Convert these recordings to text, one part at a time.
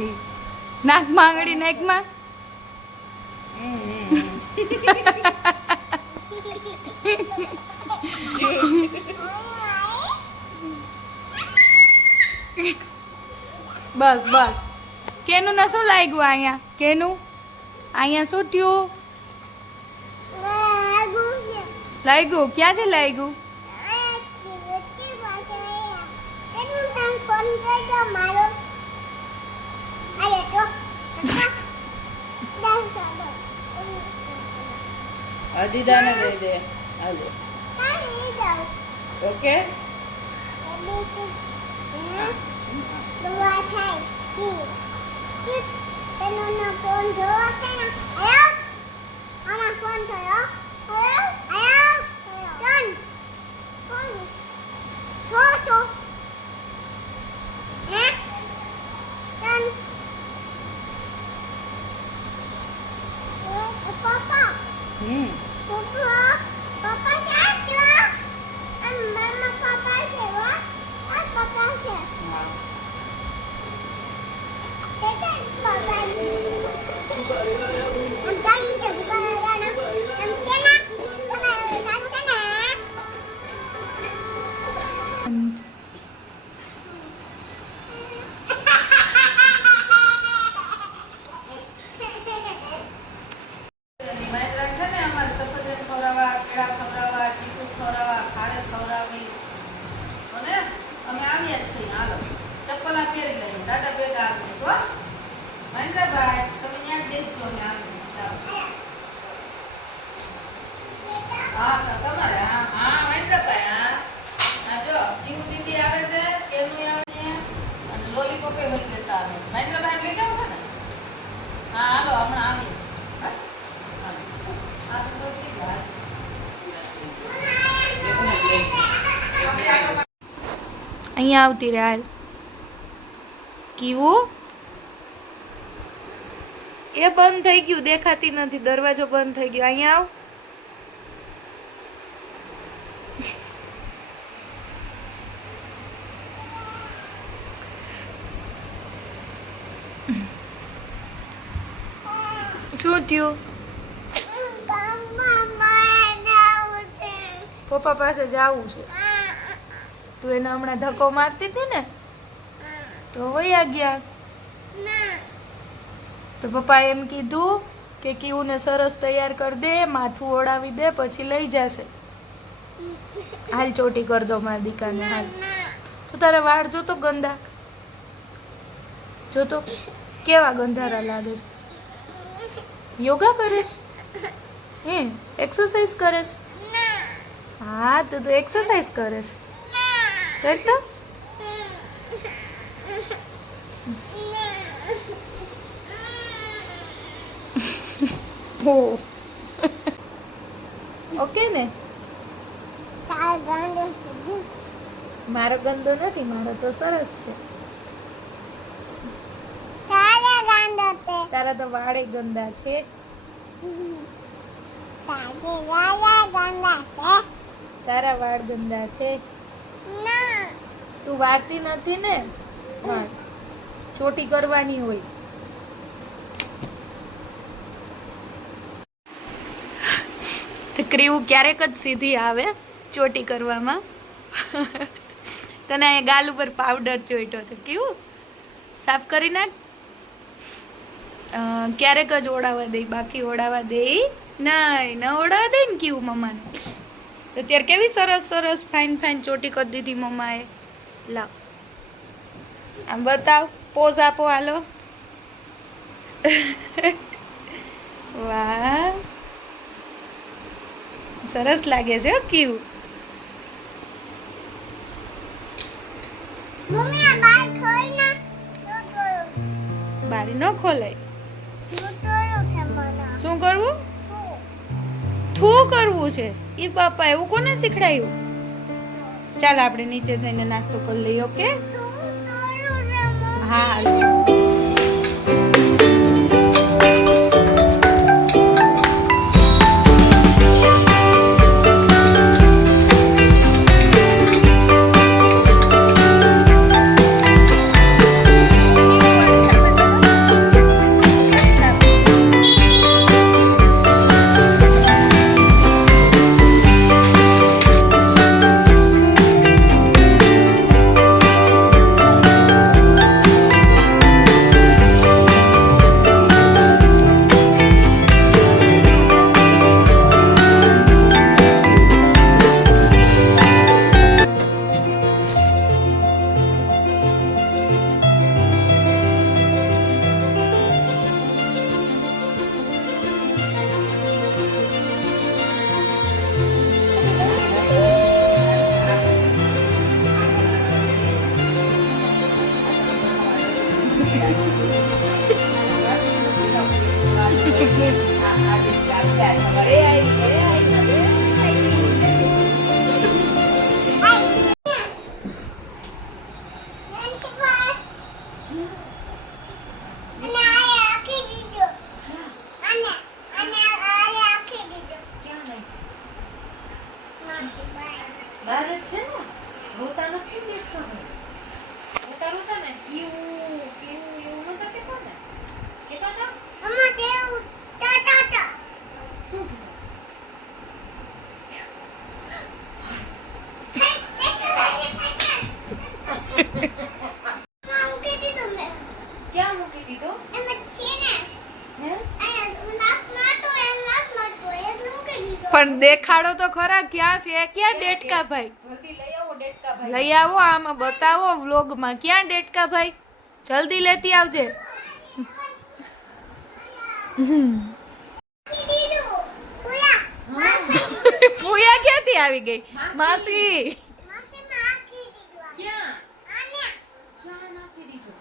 પછી નાકમાં આંગળી નાકમાં બસ બસ કેનું ને શું લાગ્યું અહીંયા કેનું અહીંયા શું થયું લાગ્યું ક્યાંથી લાગ્યું અદીદાને દે દે હાલો ઓકે અહીંયા આવતી રહે હાલ કીવું એ બંધ થઈ ગયું દેખાતી નથી દરવાજો બંધ થઈ ગયો અહીંયા આવ શું થયું પપ્પા પાસે જવું છે તું એને હમણાં ધક્કો મારતી હતી ને તો વયા ગયા તો પપ્પા એમ કીધું કે કીવુંને સરસ તૈયાર કરી દે માથું ઓળાવી દે પછી લઈ જશે હાલ ચોટી કર દો મારા દીકાને હાલ તો તારા વાળ જોતો ગંદા જોતો કેવા ગંધારા લાગે છે યોગા કરીશ હે એક્સરસાઇઝ કરીશ હા તું તો એક્સરસાઇઝ કરીશ કરતો ઓકે ને મારો ગંદો નથી મારો તો સરસ છે તારા તો વાળે ગંદા છે તારા વાળ ગંદા છે તું વાળતી નથી ને વાળ ચોટી કરવાની હોય તો ક્રીવું ક્યારેક જ સીધી આવે ચોટી કરવામાં તને અહીંયા ગાલ ઉપર પાવડર ચોટ્યો છે કેવું સાફ કરી નાખ ક્યારેક જ ઓડાવવા દે બાકી ઓડાવવા દે નહીં ન ઓડાવવા દે ને કેવું મમ્માને તો ત્યારે કેવી સરસ સરસ ફાઇન ફાઇન ચોટી કરી દીધી મમ્માએ લાવ આમ બતાવ પોઝ આપો હાલો વાહ સરસ લાગે છે કેવું બારી ન ખોલાય શું કરવું થૂ કરવું છે એ બાપા એવું કોને શીખડાયું ચાલ આપણે નીચે જઈને નાસ્તો કરી લઈએ ઓકે હા ક્યાં મૂકી દીધો? પણ દેખાડો તો ખરા ક્યાં છે ક્યાં ડેટકા ભાઈ જલ્દી લઈ આવો ડેટકા ભાઈ. લઈ આવો આમાં બતાવો વ્લોગમાં ક્યાં ડેટકા ભાઈ જલ્દી લેતી આવજે ફૂયા ક્યાંથી આવી ગઈ માસી ક્યાં? ક્યાં નાખી દીધો?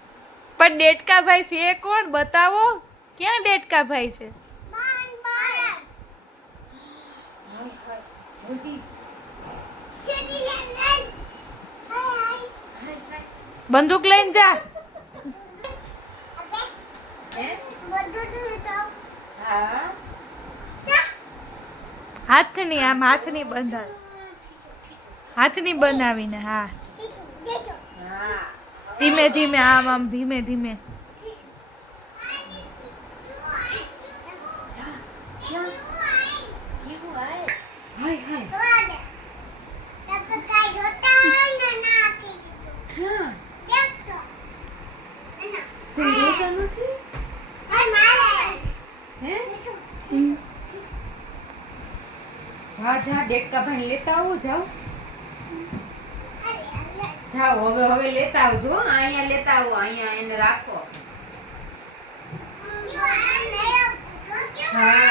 પણ ડેટકા ભાઈ છે કોણ બતાવો ક્યાં ડેટકા ભાઈ છે હાય હાય જલ્દી. હાય હાય. બંદૂક લઈને જા હે? હા. હાથની આમ હાથની બંધાય હાથની બનાવીને હા હા. ધીમે ધીમે આમ આમ ધીમે ધીમે કેવું આય? હાય હાય. હા. કોઈ રોતા નથી? હે? જા જા ડેટકા ભાઈ લેતા આવો જાઓ. જાઓ હવે લેતા આવજો. અહીંયા લેતા આવો અહીંયા એને રાખો. હા